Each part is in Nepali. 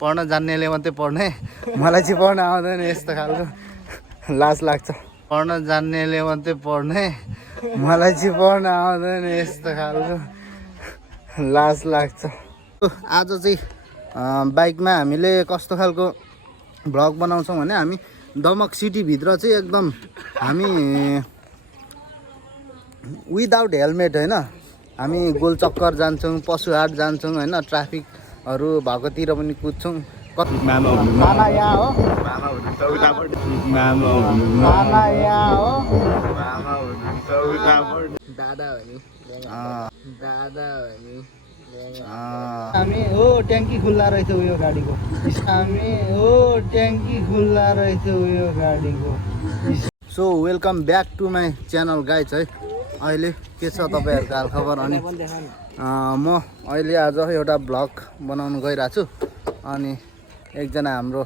पढ्न जान्नेले मात्रै पढ्ने मलाई चाहिँ पढ्न आउँदैन यस्तो खालको लाज लाग्छ पढ्न जान्नेले मात्रै पढ्ने मलाई चाहिँ पढ्न आउँदैन यस्तो खालको लाज लाग्छ आज चाहिँ बाइकमा हामीले कस्तो खालको भ्लग बनाउँछौँ भने हामी दमक सिटी भित्र चाहिँ एकदम हामी विदाउट हेलमेट हैन हामी गोलचक्कर जान्छौँ पशुहाट जान्छौँ हैन ट्राफिकहरू भएकोतिर पनि कुद्छौँ मामा यहाँ हो मामा यहाँ हो दादा हो नि दादा हो नि हामी हो ट्याङ्की खुल्ला रहेछ उयो गाडीको हामी हो ट्याङ्की खुल्ला रहेछ उयो गाडीको so welcome back to my channel guys है अहिले के छ तपाईँहरूको हालखबर अनि म अहिले आज एउटा भ्लग बनाउनु गइरहेको छु अनि एकजना हाम्रो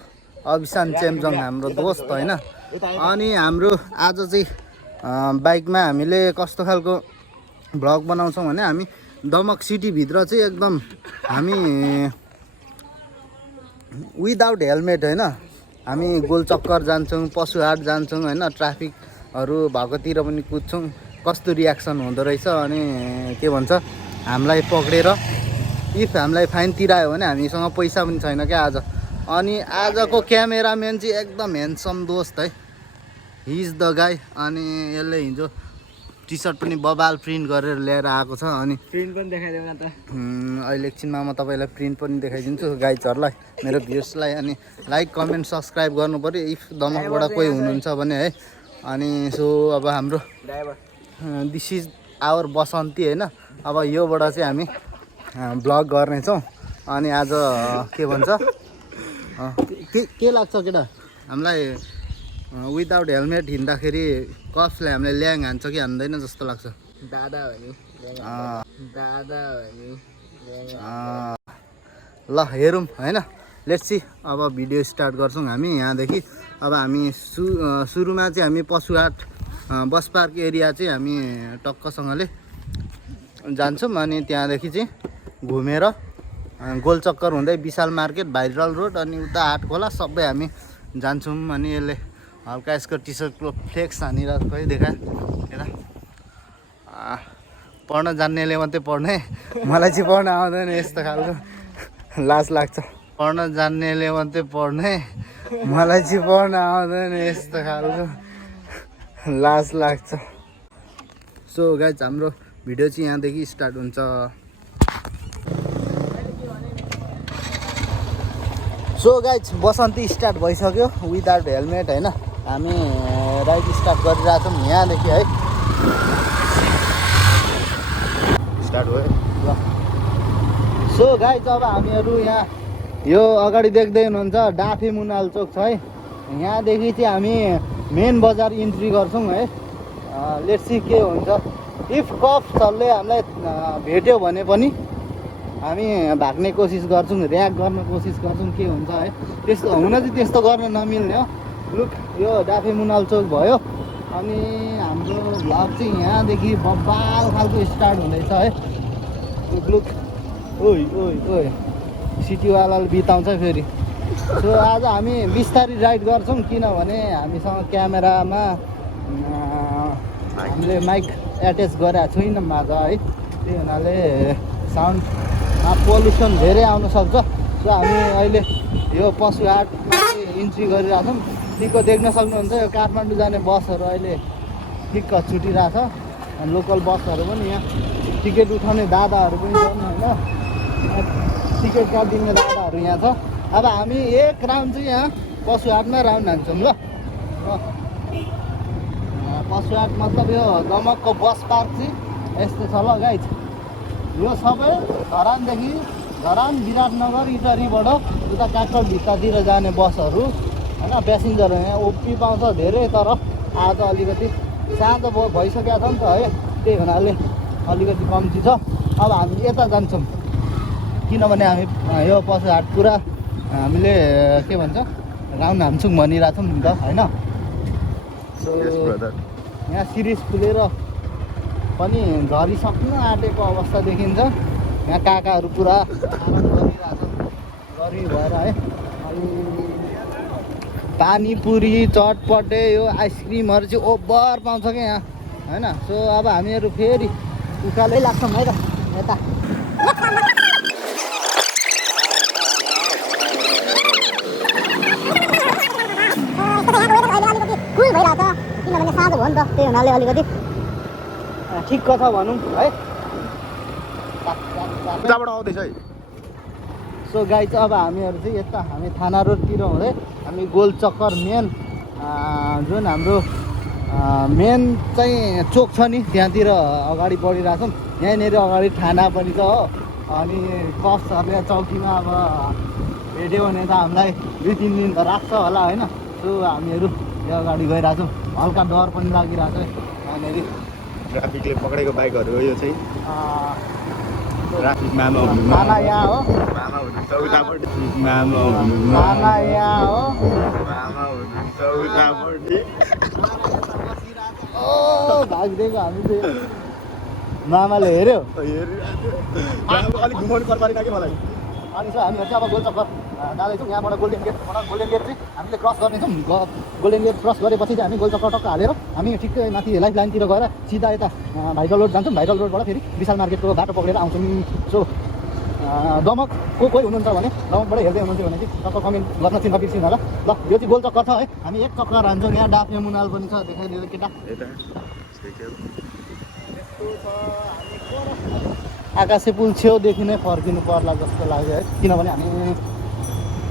अभिशान चेम्जोङ हाम्रो दोस्त होइन अनि हाम्रो आज चाहिँ बाइकमा हामीले कस्तो खालको भ्लग बनाउँछौँ भने हामी दमक सिटीभित्र चाहिँ एकदम हामी विदाउट हेलमेट होइन हामी गोलचक्कर जान्छौँ पशुहाट जान्छौँ होइन ट्राफिकहरू भएकोतिर पनि कुद्छौँ कस्तो रियाक्सन हुँदो रहेछ अनि के भन्छ हामीलाई पक्रेर इफ हामीलाई फाइन तिरायो भने हामीसँग पैसा पनि छैन क्या आज अनि आजको क्यामेराम्यान चाहिँ एकदम ह्यान्डसम दोस्त है हि इज द गाई अनि यसले हिजो टी सर्ट पनि बबाल प्रिन्ट गरेर ल्याएर आएको छ अनि प्रिन्ट पनि देखाइदेऊ न त अहिले एकछिनमा म तपाईँलाई प्रिन्ट पनि देखाइदिन्छु गाइजहरूलाई मेरो भ्युजलाई अनि लाइक कमेन्ट सब्सक्राइब गर्नु पऱ्यो इफ दमकबाट कोही हुनुहुन्छ भने है अनि सो अब हाम्रो दिस इज आवर बसन्ती होइन अब योबाट चाहिँ हामी भ्लग गर्नेछौँ अनि आज के भन्छ के लाग्छ केटा हामीलाई विदाउट हेलमेट हिँड्दाखेरि कफले हामीलाई ल्याङ हान्छ कि हान्दैन जस्तो लाग्छ दादा हो नि दादा हो नि ल हेरौँ होइन लेट्स सी अब भिडियो स्टार्ट गर्छौँ हामी यहाँदेखि अब हामी सुरुमा चाहिँ हामी पशुहाट बस पार्क एरिया चाहिँ हामी टक्कसँगले जान्छौँ अनि त्यहाँदेखि चाहिँ घुमेर गोलचक्कर हुँदै विशाल मार्केट भाइरल रोड अनि उता हाट खोला सबै हामी जान्छौँ अनि यसले हल्का यसको टी सर्टको फ्लेक्स हानेर खै देखा हेर पढ्न जान्नेले मात्रै पढ्ने मलाई चाहिँ पढ्न आउँदैन यस्तो खालको लाज लाग्छ पढ्न जान्नेले मात्रै पढ्ने मलाई चाहिँ पढ्न आउँदैन यस्तो खालको लाज लाग्छ सो गाइज हाम्रो भिडियो चाहिँ यहाँदेखि स्टार्ट हुन्छ सो गाइज बसन्ती स्टार्ट भइसक्यो विदाउट हेलमेट होइन हामी राइड स्टार्ट गरिरहेछौँ यहाँदेखि है स्टार्ट भयो ल सो गाइज अब हामीहरू यहाँ यो अगाडि देख्दै हुनुहुन्छ डाफे मुनाल चोक छ है यहाँदेखि चाहिँ हामी मेन बजार इन्ट्री गर्छौँ है लेट्स सी के हुन्छ इफ कप्सहरूले हामीलाई भेट्यो भने पनि हामी भाग्ने कोसिस गर्छौँ ऱ्याक गर्न कोसिस गर्छौँ के हुन्छ है त्यस्तो हुन चाहिँ त्यस्तो गर्न नमिल्ने हो लुक यो डाफे मुनाल चोक भयो अनि हाम्रो भ्लग चाहिँ यहाँदेखि बब्बाल खालको स्टार्ट हुँदैछ है लुक ओइ ओइ ओइ सिटीवालाले बिताउँछ फेरि सो आज हामी बिस्तारै राइड गर्छौँ किनभने हामीसँग क्यामेरामा हामीले माइक एट्याच गरेका छैनौँ आज है त्यही हुनाले साउन्डमा पोल्युसन धेरै आउन सक्छ सो हामी अहिले यो पशुहाटमा इन्ट्री गरिरहेछौँ ठिक्क देख्न सक्नुहुन्छ यो काठमाडौँ जाने बसहरू अहिले ठिक्क छुटिरहेछ लोकल बसहरू पनि यहाँ टिकट उठाउने दादाहरू पनि छन् होइन टिकट काटिदिने दादाहरू यहाँ छ अब हामी एक राउन्ड चाहिँ यहाँ पशुहाटमै राउन्ड हान्छौँ ल पशुहाट मतलब यो दमकको बस पार्क चाहिँ यस्तो छ ल गाइज यो सबै धरानदेखि धरान विराटनगर इटरीबाट उता काठमाडौँ भित्तातिर जाने बसहरू होइन प्यासेन्जरहरू यहाँ ओपी पाउँछ धेरै तर आज अलिकति साँझ भइसकेको छ नि त है त्यही हुनाले अलिकति कम्ती छ अब हामी यता जान्छौँ किनभने हामी यो पशुहाट पुरा हामीले के भन्छ राउन्ड हान्छौँ भनिरहेछौँ नि त होइन सो यहाँ सिरिज खुलेर पनि झरिसक्नु आँटेको अवस्था देखिन्छ यहाँ काकाहरू पुरा आराम गरिरहेछन् र गर्मी भएर है अनि पानीपुरी चटपटे यो आइसक्रिमहरू चाहिँ ओभर पाउँछ क्या यहाँ होइन। सो अब हामीहरू फेरि उकालै लाग्छौँ है त यता। कुल भइरहेछ किनभने साँझ भयो नि त, त्यही हुनाले अलिकति ठिक कथा भनौँ है। उताबाट आउँदैछ है। सो गाई चाहिँ अब हामीहरू चाहिँ यता हामी थाना रोडतिर हुँदै हामी गोल चक्कर मेन जुन हाम्रो मेन चाहिँ चोक छ नि त्यहाँतिर अगाडि बढिरहेछौँ। यहाँनिर अगाडि थाना पनि छ हो। अनि कसहरूले चौकीमा अब भेट्यो भने त हामीलाई 2-3 दिन त राख्छ होला होइन। सो हामीहरू यो अगाडि गइरहेछौँ। हल्का डर पनि लागिरहेछ है यहाँनिर। ट्राफिकले पक्रेको बाइकहरू हो यो चाहिँ। ट्राफिक मामा हुनु थाना यहाँ हो, मामा हुनुहुन्छ उतापट्टि। मामा हुनु थाना यहाँ हो। मामा हुनुहुन्छ उतापट्टि। ओ भागिदिएको हामी चाहिँ मामाले हेऱ्यो। अलिक घुमाउनु पर्छ कि मलाई। अनि चाहिँ हामीहरू चाहिँ अब गोल चक्कर जाँदैछौँ। यहाँबाट गोल्डन गेटबाट गोल्डन गेट चाहिँ हामीले क्रस गर्नेछौँ। गोल्डन गेट क्रस गरेपछि चाहिँ हामी गोल चक्कर टक्क हालेर हामी ठिक्कै माथि लाइफ लाइनतिर गएर सिधा यता भाइरल रोड जान्छौँ। भाइरल रोडबाट फेरि विशाल मार्केटको बाटो पक्रेर आउँछौँ। सो दमक कोही हुनुहुन्छ भने दमकबाट हेर्दै हुनुहुन्छ भने चाहिँ टक्क कमेन्ट गर्न चिन्ह बिर्सिनु होला। ल यो चाहिँ गोल चक्कर छ है। हामी एक चक्कर हान्छौँ। यहाँ डाफे मुनाल पनि छ देखाइदिएर केटा। आकाशे पुल छेउदेखि नै फर्किनु पर्ला जस्तो लाग्यो है। किनभने हामी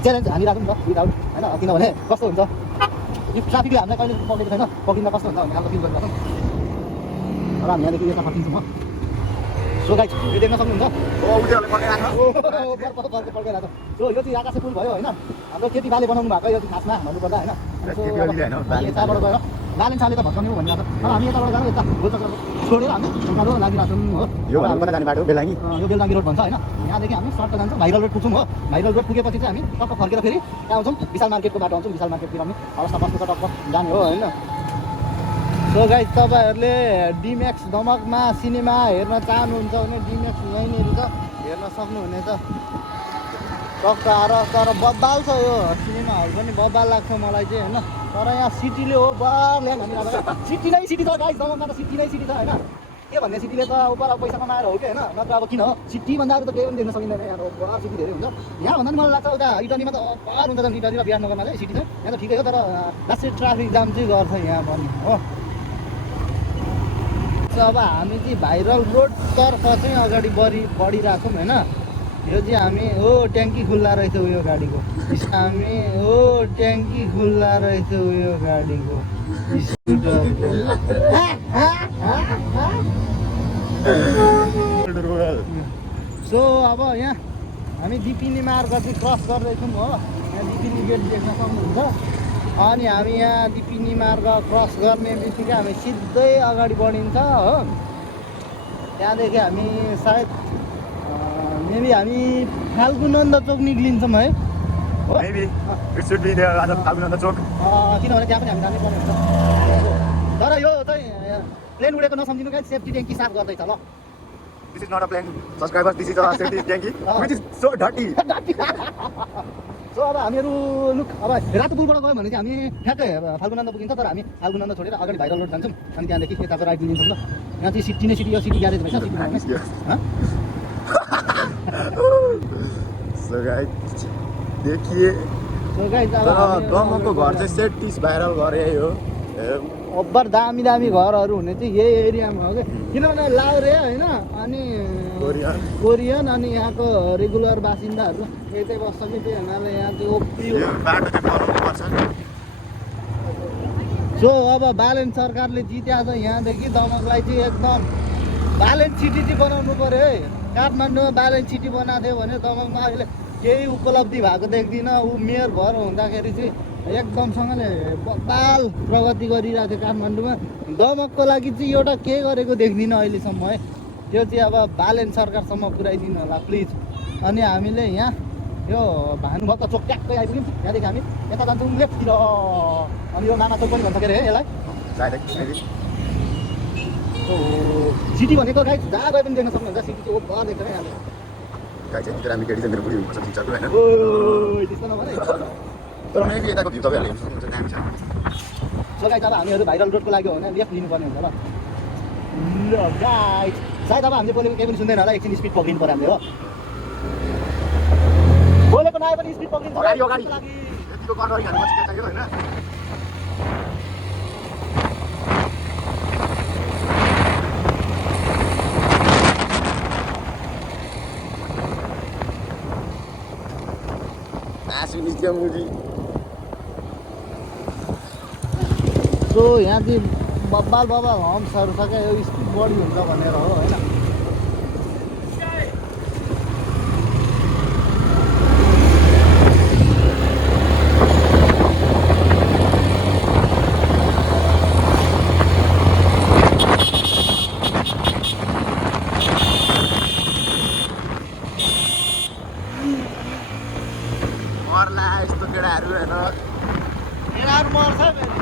च्यालेन्ज हानिरहेको नि त विदाउट होइन। किनभने कस्तो हुन्छ यो ट्राफिकले हामीलाई कहिले पक्रेको छैन, पक्रिँदा कस्तो हुन्छ भन्ने खालको फिल गरिरहेको छ। र हामी यहाँदेखि यता फर्किन्छौँ हो। सो गाइस यो देख्न सक्नुहुन्छ पड्काइरहेको। सो यो चाहिँ आकाशे पुल भयो होइन। हाम्रो केटीबाले बनाउनु भएको यो चाहिँ खासमा भन्नुपर्दा होइन। यताबाट गएर लालेन साले त भत्काउने भनिरहेको छ। अब हामी यताबाट गएर यता गोल चक्कर छोडेर हामी उकालो लागिरहेछौँ हो। यो भन्नु जाने बाटो बेलाङ्गी। यो बेलडाङ्गी रोड भन्छ होइन। यहाँदेखि हामी सर्टमा जान्छौँ, भाइरल रोड पुग्छौँ हो। भाइरल रोड पुगेपछि चाहिँ हामी टक्क फर्केर फेरि त्यहाँ आउँछौँ विशाल मार्केटको बाटो आउँछौँ। विशाल मार्केटतिर हामी अवस्था बस्नु छ टक्क जाने हो होइन। सो गाइस तपाईँहरूले डिम्याक्स धमकमा सिनेमा हेर्न चाहनुहुन्छ भने डिम्याक्स यहीँनिर छ, हेर्न सक्नुहुनेछ टक्क आएर। तर बब्बाल छ यो सिनेमा हल पनि बब्बाल लाग्छ मलाई चाहिँ होइन। तर यहाँ सिटीले हो बार ल्याङ हामीलाई सिटी नै सिटी छ गाइस। दमकमा त सिटी नै सिटी छ होइन। के भन्ने सिटीले त उपर पैसा कमाएर हो कि होइन, नत्र अब किन हो सिटीभन्दा अरू त केही पनि देख्न सकिँदैन। यहाँ बडा सिटी धेरै हुन्छ। यहाँभन्दा पनि मलाई लाग्छ उता इटलीमा त बडा हुन्छ झन्। इटली र बिहारनगरमा चाहिँ सिटी छ, यहाँ त ठिकै हो। तर लास्टै ट्राफिक जाम चाहिँ गर्छ यहाँ पनि हो। अब हामी चाहिँ भाइरल रोडतर्फ चाहिँ अगाडि बढिरहेछौँ होइन। यो चाहिँ हामी हो ट्याङ्की खुल्ला रहेछ उयो गाडीको। हामी हो ट्याङ्की खुल्ला रहेछ उयो गाडीको स्कुटरको। सो अब यहाँ हामी दिपिनी मार्ग चाहिँ क्रस गर्दैछौँ हो। यहाँ दिपिनी गेट देख्न सक्नुहुन्छ। अनि हामी यहाँ दिपिनी मार्ग क्रस गर्ने बित्तिकै हामी सिधै अगाडि बढिन्छ हो। त्यहाँदेखि हामी सायद मेबी हामी फाल्गुनन्द चोक निक्लिन्छौँ है हो। किनभने त्यहाँ पनि हामी जानै पर्ने हुन्छ। तर यो चाहिँ प्लेन उडेको नसम्झिनु क्या, सेफ्टी ट्याङ्की साफ गर्दैछ ल। This is not a plane. Subscribers, this is a safety tanky, which is so dirty. So अब हामीहरू लुक अब रातो पुलबाट गयो भने चाहिँ हामी ठ्याक्कै फाल्गुनन्द पुगिन्छ। तर हामी फाल्गुनन्द छोडेर अगाडि भाइरल रोड जान्छौँ। अनि त्यहाँदेखि यताको राइट लिन्छौँ ल। यहाँ चाहिँ सिटी नै सिटी हो, सिटी ग्यारेज भएछ सिटी भन्ने। So guys, देखिए सो गाइस अब दमकको घर चाहिँ सेटिस भाइरल गरे हो। ओभर दामी दामी घरहरू हुने चाहिँ यही एरियामा हो कि। किनभने लाउरे होइन अनि कोरियन अनि यहाँको रेगुलर बासिन्दाहरू यतै बस्छ कि त्यही हुनाले यहाँ चाहिँ ओपी। सो अब बालेन सरकारले जित्या छ यहाँदेखि दमकलाई चाहिँ एकदम बालेन सिटी चाहिँ बनाउनु पऱ्यो है। काठमाडौँमा बालेन सिटी बनाएको थियो भने दमकमा अहिले केही उपलब्धि भएको देख्दिनँ। ऊ मेयर भएर हुँदाखेरि चाहिँ एकदमसँगले बब्बाल प्रगति गरिरहेको थियो काठमाडौँमा। दमकको लागि चाहिँ एउटा के गरेको देख्दिनँ अहिलेसम्म है। त्यो चाहिँ अब बालेन सरकारसम्म पुऱ्याइदिनु होला प्लिज। अनि हामीले यहाँ यो भानुभक्त चोक ट्याक्कै आइपुग्यौँ। यहाँदेखि हामी यता जान्छौँ लेफ्टतिर। अनि यो मामा चोक पनि भन्छ के अरे यसलाई। सिटी भनेको गाइस जहाँ गए पनि देख्न सक्नुहुन्छ। सिटी चाहिँ ओभर देख्छ क्या यहाँले। गाई चाहिँ यतिखेर हामी केटी चाहिँ मेरो बुढी हुनुपर्छ फिउचरको होइन ओइ त्यस्तो नभने तर मेबी यताको भ्यू तपाईँहरूले हेर्नु सक्नुहुन्छ दामी छ सो गाइस अब हामीहरू भाइरल रोडको लागि हो भने लेफ्ट लिनुपर्ने हुन्छ ल गाइस सायद अब हामीले बोलेको केही पनि सुन्दैन होला एकछिन स्पिड पक्रिनु पर्यो हामीले हो बोलेको नआए पनि स्पिड पक्रिन्छ अगाडि अगाडि यतिको कटरी खानु चाहिँ के चाहियो होइन निस्क्यो मुजी सो यहाँ चाहिँ बब्बाल हम्सहरू छ क्या यो स्पिड बढी हुन्छ भनेर हो होइन मर्ला यस्तो केटाहरू होइन केटाहरू मर्छ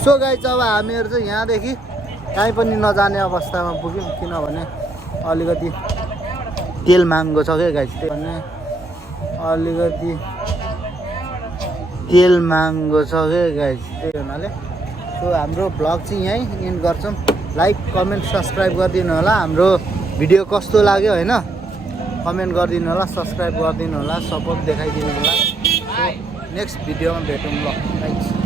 सो गाइस अब हामीहरू चाहिँ यहाँदेखि कहीँ पनि नजाने अवस्थामा पुग्यौँ किनभने अलिकति तेल महँगो छ क्या गाइस त्यही भने अलिकति तेल महँगो छ क्या गाइस त्यही हुनाले सो हाम्रो भ्लग चाहिँ यहीँ एन्ड गर्छौँ लाइक कमेन्ट सब्सक्राइब गरिदिनु होला हाम्रो भिडियो कस्तो लाग्यो होइन कमेन्ट गरिदिनु होला सब्सक्राइब गरिदिनु होला सपोर्ट देखाइदिनु होला नेक्स्ट भिडियोमा भेटौँ ल गाइस